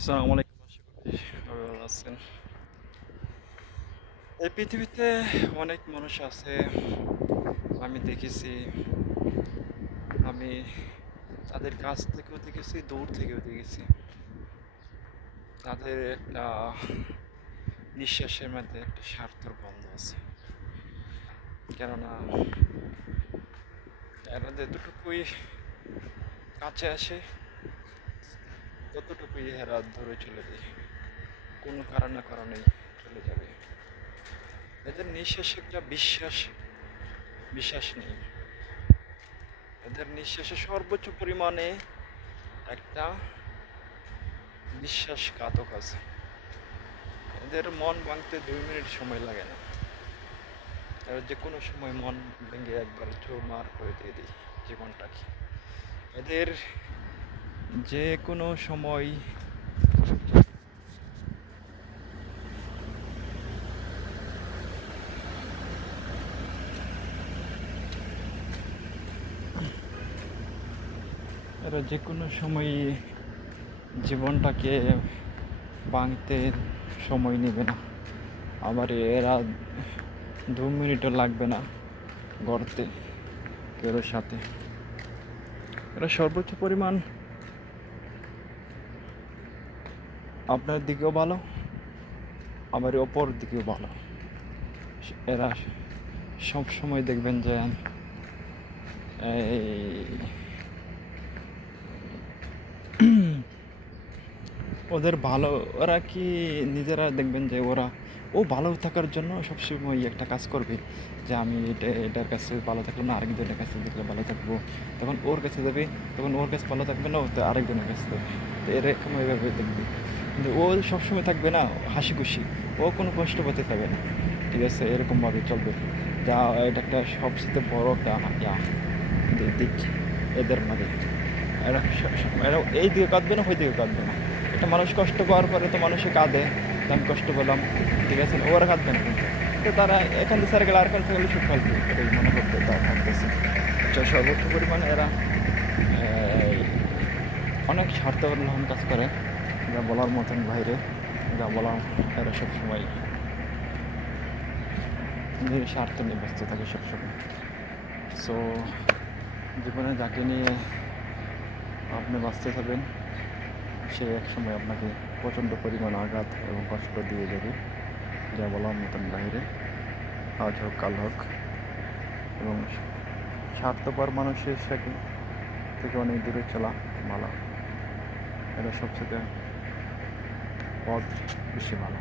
আসসালামু আলাইকুম। আশা করি সবাই ভালো আছেন। এই পৃথিবীতে অনেক মানুষ আছে, আমি দেখেছি। আমি তাদের কাছ থেকেও দেখেছি, দূর থেকেও দেখেছি। তাদের একটা নিঃশ্বাসের মধ্যে একটা স্বার্থর গন্ধ আছে। কেননা এরা যতটুকুই কাছে আসে, ততটুকুই এরা ধরে চলে যায়। কোনো কারণেই চলে যাবে। এদের নিঃশ্বাসে একটা বিশ্বাস নেই। এদের নিঃশ্বাসে সর্বোচ্চ পরিমাণে একটা বিশ্বাসঘাতক আছে। এদের মন ভাঙতে 2 মিনিট সময় লাগে না। এরা যে কোনো সময় মন ভেঙে একবার চুরমার করে দিয়ে দিই জীবনটাকে। এদের যে কোনো সময় এরা যে কোনো সময় জীবনটাকে ভাঙতে সময় নেবে না। আবার এরা 2 মিনিটও লাগবে না গড়তে কারোর সাথে। এরা সর্বোচ্চ পরিমাণ আপনার দিকেও ভালো, আবার অপর দিকেও ভালো। এরা সব সময় দেখবেন যে এই ওদের ভালো, ওরা কি নিজেরা দেখবেন যে ও ভালো থাকার জন্য সবসময় একটা কাজ করবে যে আমি এটার কাছে ভালো থাকলে না আরেকজনের কাছে দেখলে ভালো থাকবো, তখন ওর কাছে যাবে, তখন ওর কাছে ভালো থাকবে না, ও তো আরেকজনের কাছে যাবে। তো এরকম এইভাবে দেখবে, কিন্তু ও সবসময় থাকবে না হাসি খুশি, ও কোনো কষ্ট পেতে থাকবে না। ঠিক আছে, এরকমভাবে চলবে। যা এটা একটা সবচেয়ে বড় একটা দিক এদের মাঝে। এরা এই দিকে কাঁদবে না, ওই দিকে কাঁদবে না। একটা মানুষ কষ্ট পাওয়ার পরে তো মানুষে কাঁদে যে আমি কষ্ট পেলাম, ঠিক আছে, ওরা কাঁদবে না কিন্তু। তো তারা এখান থেকে স্যার গেলে আর কাছে গেলে সুখ ফেলবে, এটাই মনে করতে তারা ভাবতেছে। সর্বোচ্চ পরিমাণে এরা এই, অনেক স্বার্থবান কাজ করে, যা বলার মতন বাইরে, যা বলার। এরা সবসময় নিজের স্বার্থ নিয়ে ব্যস্ত থাকে সবসময়। সো জীবনে যাকে নিয়ে আপনি বাঁচতে থাকবেন, সে এক সময় আপনাকে প্রচণ্ড পরিমাণ আঘাত এবং কষ্ট দিয়ে যাবে, যা বলার মতন বাইরে। আজ হোক কাল হোক। এবং স্বার্থপর মানুষের সাথে থেকে অনেক দূরে চলা ভালো। এটা সবচেয়ে পথ বেশি ভালো।